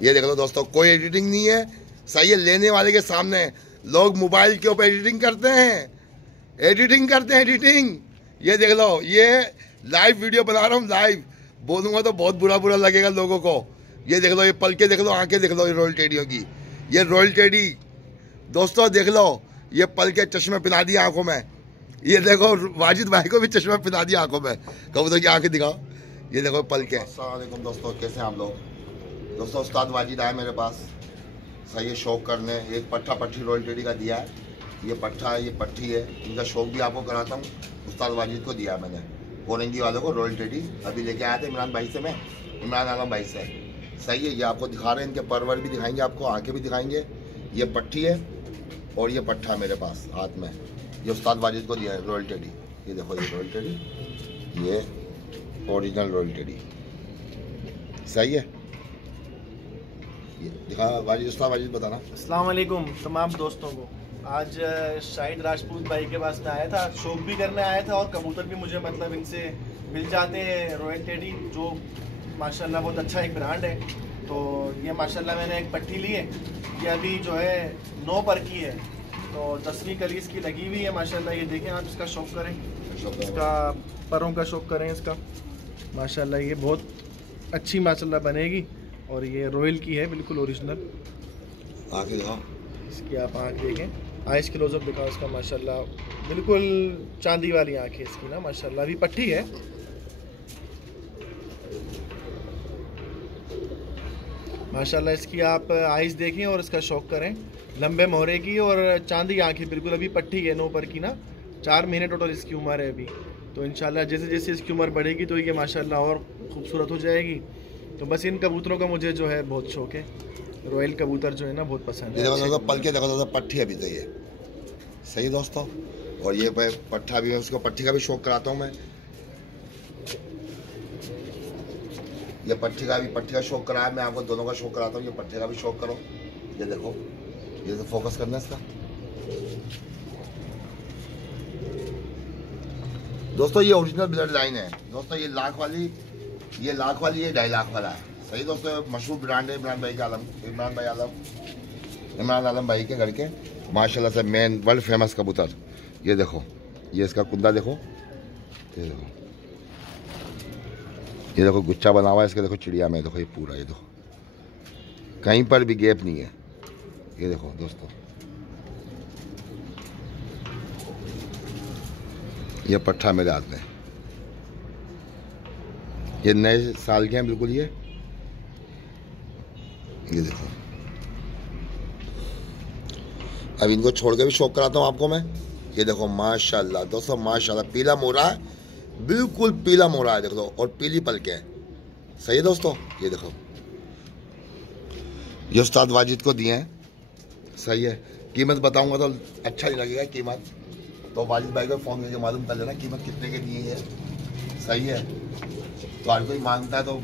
ये देख लो दोस्तों, कोई एडिटिंग नहीं है, सही है, लेने वाले के सामने। लोग मोबाइल के ऊपर एडिटिंग करते हैं, एडिटिंग। ये देख लो, ये लाइव वीडियो बना रहा हूँ, लाइव। बोलूँगा तो बहुत बुरा लगेगा लोगों को। ये देख लो, ये पलके देख लो, आंखें देख लो, ये रॉयल टेडियों की। ये रॉयल टेडी दोस्तों देख लो, ये पलके चश्मे पिला दिए आंखों में। ये देखो वाजिद भाई को भी चश्मा पिला दिया आंखों में। कबूतर की आंखें दिखाओ, ये देखो पलके। अस्सलाम वालेकुम दोस्तों, कैसे हैं आप लोग? दोस्तों उस्ताद वाजिद आए मेरे पास, सही है, शौक करने। एक पट्ठा पट्टी रॉयल टेडी का दिया है। ये पट्ठा है, ये पट्टी है, इनका शौक भी आपको कराता हूँ। उस्ताद वाजिद को दिया मैंने, कोरंगी वालों को रॉयल टेडी अभी लेके आया था इमरान भाई से, मैं इमरान आलम भाई से। सही है, ये आपको दिखा रहे हैं, इनके परवर भी दिखाएंगे आपको, आंखें भी दिखाएंगे। ये पट्टी है और ये पट्ठा मेरे पास हाथ में, ये उस्ताद वाजिद को दिया है रॉयल टेडी। ये देखो, ये रॉयल टेडी, ये ओरिजिनल रॉयल टेडी, सही है। ये दिखा वाजिद, उस्ताद वाजिद बताना। अस्सलाम वालेकुम तमाम दोस्तों को। आज शाहिद राजपूत भाई के पास में आया था, शौक भी करने आया था और कबूतर भी मुझे मतलब इनसे मिल जाते हैं, रॉयल टेडी, जो माशाल्लाह बहुत अच्छा एक ब्रांड है। तो ये माशाल्लाह मैंने एक पट्टी ली है, ये अभी जो है 9 पर की है, तो 10वीं कली इसकी लगी हुई है माशाल्लाह। ये देखें आप, इसका शौक करें, इसका परों का शौक करें इसका, माशाल्लाह ये बहुत अच्छी माशाल्लाह बनेगी। और ये रॉयल की है, बिल्कुल ओरिजिनल। आंखें दिखाओ इसकी, आप आँख देखें, आइस क्लोजअप दिखाओ इसका, माशाल्लाह बिल्कुल चांदी वाली आँख है इसकी ना माशाल्लाह। अभी पट्टी है, माशाल्लाह इसकी आप आइस देखें और इसका शौक करें, लंबे मोहरे की और चांदी आँखें बिल्कुल। अभी पट्टी है 9 पर की ना, 4 महीने टोटल इसकी उम्र है अभी। तो इंशाल्लाह जैसे जैसे इसकी उम्र बढ़ेगी तो ये माशाल्लाह और खूबसूरत हो जाएगी। तो बस इन कबूतरों का मुझे जो है बहुत शौक है, रॉयल कबूतर जो है ना बहुत पसंद है। देखो पलके देखो दोस्तों, पट्टी अभी तो ये सही है दोस्तों। और ये पट्ठा भी है, उसको पट्टी का भी शौक कराता हूँ मैं। ये पट्टी का शौक कराया मैं आपको, दोनों का शौक कराता हूँ। ये पट्टे का भी शौक करो, ये देखो, ये तो फोकस करना है इसका। दोस्तों ये ओरिजिनल ब्लड लाइन है दोस्तों, ये लाख वाली, ये 2.5 लाख वाला है। सही दोस्तों, मशहूर ब्रांड है इमरान आलम भाई के घर के, माशाल्लाह से मेन वर्ल्ड फेमस कबूतर। ये देखो, ये इसका कुंदा देखो, ये देखो गुच्छा बना हुआ है इसका, देखो चिड़िया में, देखो ये पूरा, ये देखो कहीं पर भी गैप नहीं है। ये देखो दोस्तों, ये पट्ठा मेरे हाथ में, ये नए साल के हैं बिल्कुल। ये देखो, अब इनको छोड़ के भी शौक कराता हूँ आपको मैं। ये देखो माशाल्लाह दोस्तों, माशाल्लाह पीला मोरा है, बिल्कुल पीला मोरा है, देख लो, और पीली पलके हैं। सही है दोस्तों, ये देखो, ये उस्ताद वाजिद को दिए हैं। सही है, कीमत बताऊंगा तो अच्छा नहीं लगेगा कीमत, तो वाजिद भाई को फ़ोन करके मालूम कर लेना कीमत कितने के दिए है। सही है, तो हर कोई मांगता है तो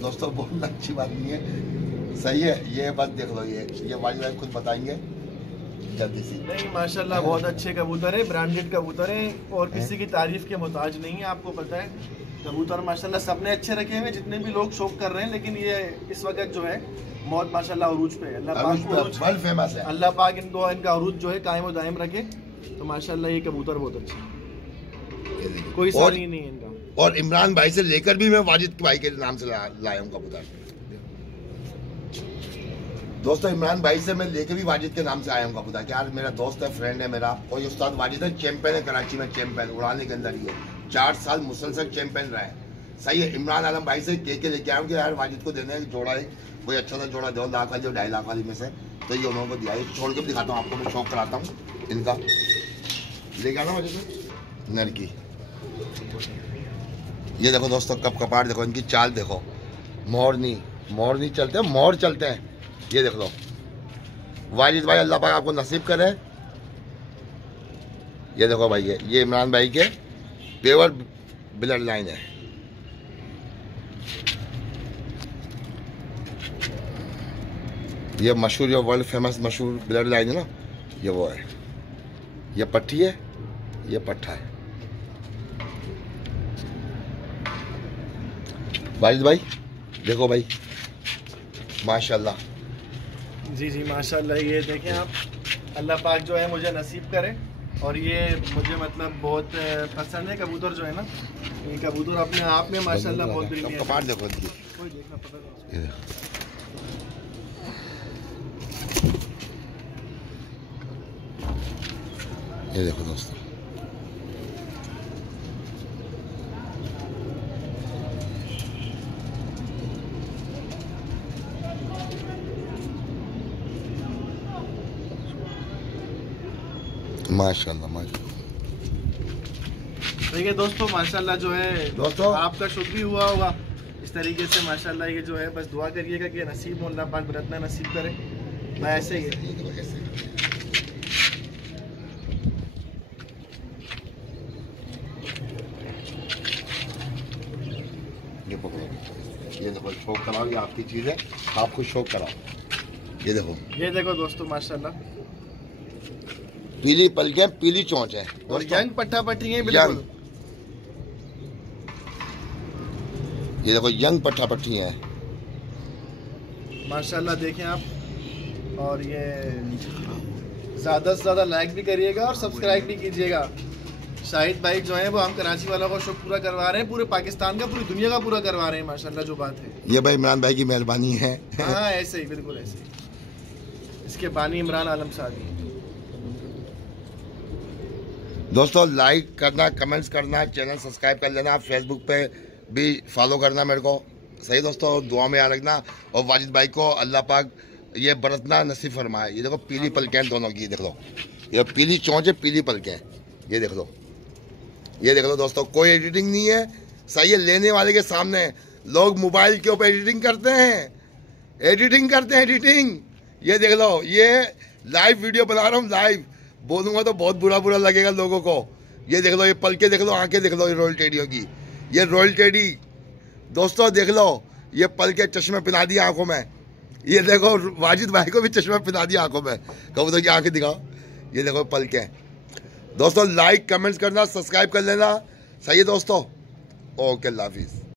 दोस्तों बहुत अच्छी बात नहीं है। सही है, ये बात देख लो, ये वाजिद भाई खुद बताएंगे जल्दी से। नहीं माशाल्लाह बहुत अच्छे कबूतर है, ब्रांडेड कबूतर है और किसी की तारीफ के मोहताज नहीं है। आपको पता है कबूतर माशाल्लाह सबने अच्छे रखे हुए, जितने भी लोग शौक कर रहे हैं, लेकिन ये इस वक्त जो है मौत माशाल्लाह अरूज पे है। अल्लाह पाक फेमस है, अल्लाह पाक इनका अरूज जो है कायम व दायम रखे। तो माशाल्लाह ये कबूतर बहुत अच्छे, कोई सानी नहीं है इनका। और इमरान भाई से लेकर भी मैं वाजिद भाई के नाम से लाया हूँ कबूतर दोस्तों। इमरान भाई से मैं लेके भी वाजिद के नाम से आया हूँ कबूतर, कि यार मेरा दोस्त है, फ्रेंड है मेरा। और ये उस्ताद वाजिद है, चैंपियन है कराची में, चैंपियन उड़ाने के अंदर ही है, 4 साल मुसलसल चैंपियन रहा है। सही है, इमरान आलम भाई से के लेके आया हूँ कि यार वाजिद को देने जोड़ा है, कोई अच्छा सा जोड़ा 2 लाख वाली और 2.5 लाख वाली में से, तो ये उन्होंने को दिया है। छोड़ के भी दिखाता हूँ आपको, मैं शौक कराता हूँ इनका। लेके आना मुझे से नर की, ये देखो दोस्तों, कप कपाट देखो, इनकी चाल देखो, मोर नहीं चलते, मोर चलते हैं। ये देख लो वाजिद भाई, अल्लाह पाक आपको नसीब करे। ये देखो भाई, ये इमरान भाई के पेवर ब्लड लाइन है। ये मशहूर, ये वर्ल्ड फेमस मशहूर ब्लड लाइन है ना, ये वो है। ये पट्टी है, ये पट्ठा है। वाजिद भाई देखो भाई, माशाल्लाह। जी जी माशाल्लाह। ये देखें आप, अल्लाह पाक जो है मुझे नसीब करे। और ये मुझे मतलब बहुत पसंद है कबूतर जो है ना, ये कबूतर अपने आप में माशाल्लाह बहुत दिल में कपाट देखो कोई देखना पता ये देखो दोस्तों, माशाल्लाह माशाल्लाह। ठीक है दोस्तों, माशाल्लाह जो है दोस्तों आपका शुक्र भी हुआ होगा इस तरीके से माशाल्लाह। ये जो है बस दुआ करिएगा कि नसीब हो, अल्लाह पाक बरतना नसीब करे। मैं ऐसे ही ये पकड़ो, ये देखो शौक कराओ, ये आपकी चीज़ है, आपको शौक कराओ। ये देखो दोस्तों माशाल्लाह, पीली पलके, पीली चोंच है और यंग पट्टा पट्टी है यंग। बिल्कुल। ये देखो यंग पट्टा पट्टी है माशाल्लाह। देखें आप, और ये ज़्यादा से ज़्यादा लाइक भी करिएगा और सब्सक्राइब भी कीजिएगा। शाहिद भाई जो है वो हम कराची वालों को शौक पूरा करवा रहे हैं, पूरे पाकिस्तान का, पूरी दुनिया का पूरा करवा रहे हैं माशाल्लाह। जो बात है ये भाई इमरान भाई की मेहरबानी है। हाँ ऐसे ही, बिल्कुल ऐसे ही। इसके बानी इमरान आलम सादी। दोस्तों लाइक करना, कमेंट्स करना, चैनल सब्सक्राइब कर लेना, फेसबुक पे भी फॉलो करना मेरे को। सही दोस्तों, दुआ में याद रखना। और वाजिद भाई को अल्लाह पाक ये बरतना नसीब फरमाए। ये देखो पीली पलकें दोनों की, देख लो, ये पीली चोंच है, पीली पलकें, ये देख लो, ये देख लो दोस्तों। कोई एडिटिंग नहीं है, सही है। लेने वाले के सामने लोग मोबाइल के ऊपर एडिटिंग करते हैं, एडिटिंग। ये देख लो, ये लाइव वीडियो बना रहा हूँ, लाइव बोलूँगा तो बहुत बुरा लगेगा लोगों को। ये देख लो, ये पलके देख लो, आंखें देख लो, ये रॉयल टेडियों की, ये रॉयल टेडी दोस्तों देख लो। ये पलके चश्मे पिला दिए आंखों में। ये देखो वाजिद भाई को भी चश्मा पिला दिया आंखों में, कबूतर की आंखें दिखाओ। ये देखो पलके। दोस्तों लाइक कमेंट्स करना, सब्सक्राइब कर लेना। सही है दोस्तों, ओके, अल्लाह हाफिज़।